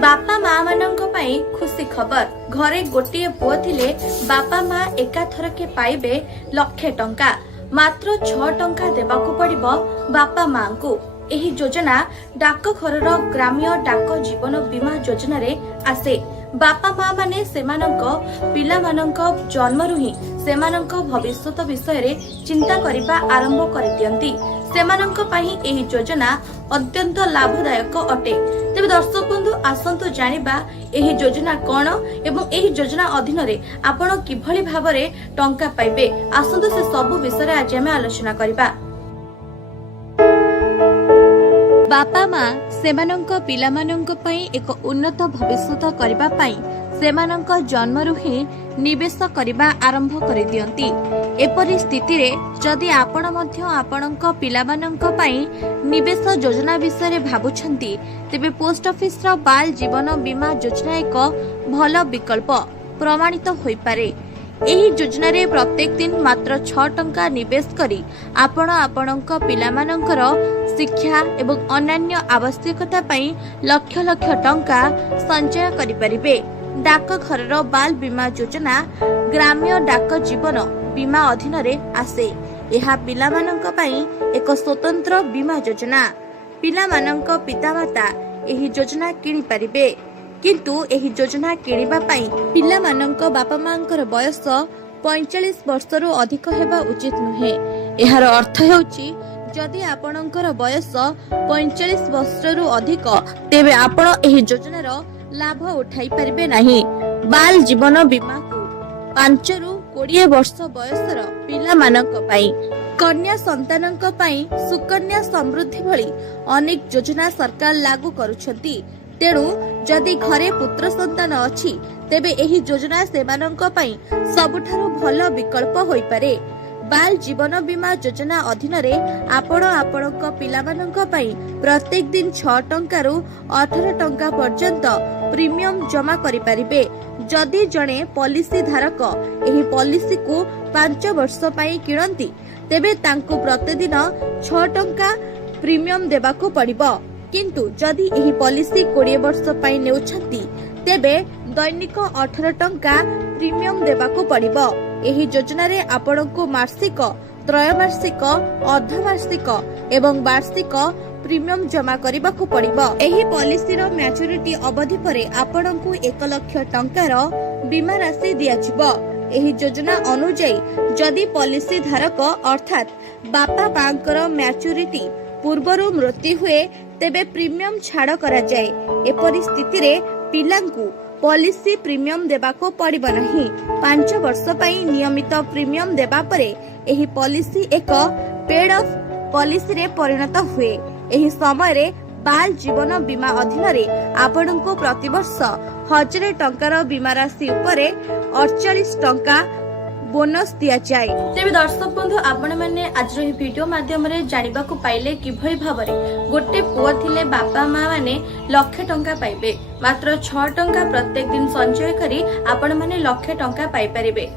बापा माँ मानंक पई खुशी खबर घरे गोटे पुओ थिले बापा माँ एकाथरके पाइबे लक्षे टंका मात्र 6 टंका देबाकू पड़िबो बापा माँ को। एही योजना डाकघरर ग्राम्य डाक जीवन बीमा योजना रे आसे। बापा माँ माने सेमानंक पिलामानंक जन्मरु ही सेमानंक भविष्यत विषय रे चिंता करिबा आरंभ करि दियंती। सेमानंक पई एही योजना अत्यंत लाभदायक अटे। तेबे दर्शक बंधु आसंतु जानिबा एही योजना कोन एवं एही योजना अधीन रे आपण किभली भाबरे टंका पाइबे। आसंतु से सब विषय रे आज हम आलोचना करिबा। बापा माँ सेमानंक पिलामानंक पई एक उन्नत भविष्यत करिबा पई सेमानंक जन्मरु ही निवेश करिबा आरंभ करि दियंती। एपरि स्थिति रे जदि आपण मध्य आपणक पिलामानंक पई निवेश योजना विषय रे भाबुछंती तेबे पोस्ट ऑफिस रो बाल जीवन बीमा योजना एक भल विकल्प प्रमाणित होई पारे। एही योजना रे प्रत्येक दिन मात्र 6 टंका निवेश करी आपण आपणक पिलामानंकर शिक्षा एवं अन्यान्य आवश्यकता पई लक्ष लक्ष टंका संचय करि परिबे। डाकघरर बाल बीमा योजना ग्राम्य डाक जीवन बीमा अधीन रे आसे। एहा पिलामानंक पई एक स्वतंत्र बीमा योजना। पिलामानंक पितामाता एही योजना किनि परिबे किंतु एही योजना किनिबा पई पिलामानंक बापा मांकर बयस 45 वर्षरु अधिक हेबा उचित नुहे। एहार अर्थ हेउची जदि आपणकर बयस 45 वर्षरु अधिक तेबे आपण एही योजनार लाभ उठाई परिबे नाही। बाल जीवन बीमा को 5 रु 20 वर्ष बयसर पिलामानंक पई कन्या संतानंक पई सुकन्या समृद्धि भली अनेक योजना सरकार लागू करूछंती। तेणु जदि घरे पुत्र संतान अछि तेबे एही योजना सेमानंक पई सबुठारु भल विकल्प होई पारे। बाल जीवन बीमा योजना अधीन रे आपण आपणक पिलामानंक पई प्रत्येक दिन 6 टंका रु 18 टंका पर्यंत प्रीमियम जमा करि परिबे। जदि जणे पॉलिसी धारक एही पॉलिसी को 5 वर्ष पई किणंती तेबे तांको प्रतिदिन 6 टंका प्रीमियम देबाको पड़िबो। किंतु जदि एही पॉलिसी 20 वर्ष पई नेउछंती तेबे दैनिक 18 टंका प्रीमियम देबाको पड़िबो। एही योजना रे आपणको मासिक त्रयमासिक अर्धमासिक एवं वार्षिक प्रीमियम जमा करबाको पड़िबो। एही पॉलिसी रो मैच्योरिटी अवधि परे आपणको 1 लाख टंकार बीमा राशि दियाजिबो। एही योजना अनुसार जदि पॉलिसी धारक अर्थात बापा मांकर मैच्योरिटी पूर्वरु मृत्यु हुए तेबे प्रीमियम छाड़ करा जाए। एपरि स्थिति रे पिलांकु पॉलिसी प्रीमियम देबाको पड़िबो नाही। 5 वर्ष पई नियमित प्रीमियम देबा परे एही पॉलिसी एक पेड ऑफ पॉलिसी रे परिणत हुए। एही समय रे बाल जीवन बीमा अधीन रे आपणको प्रतिवर्ष 1000 टंकार बीमा राशि उपरे 48 टंका बोनस दिया जाए। तेबे दर्शक बंधु आपण माने आज रो वीडियो माध्यम रे जानिबा को पाइले किभली भाबरे गोटे पुओ थिले बापा माँ माने लक्षे टंका पाइबे मात्र 6 टंका प्रत्येक दिन संचय करी आपण माने लक्षे टंका पाइ परिबे।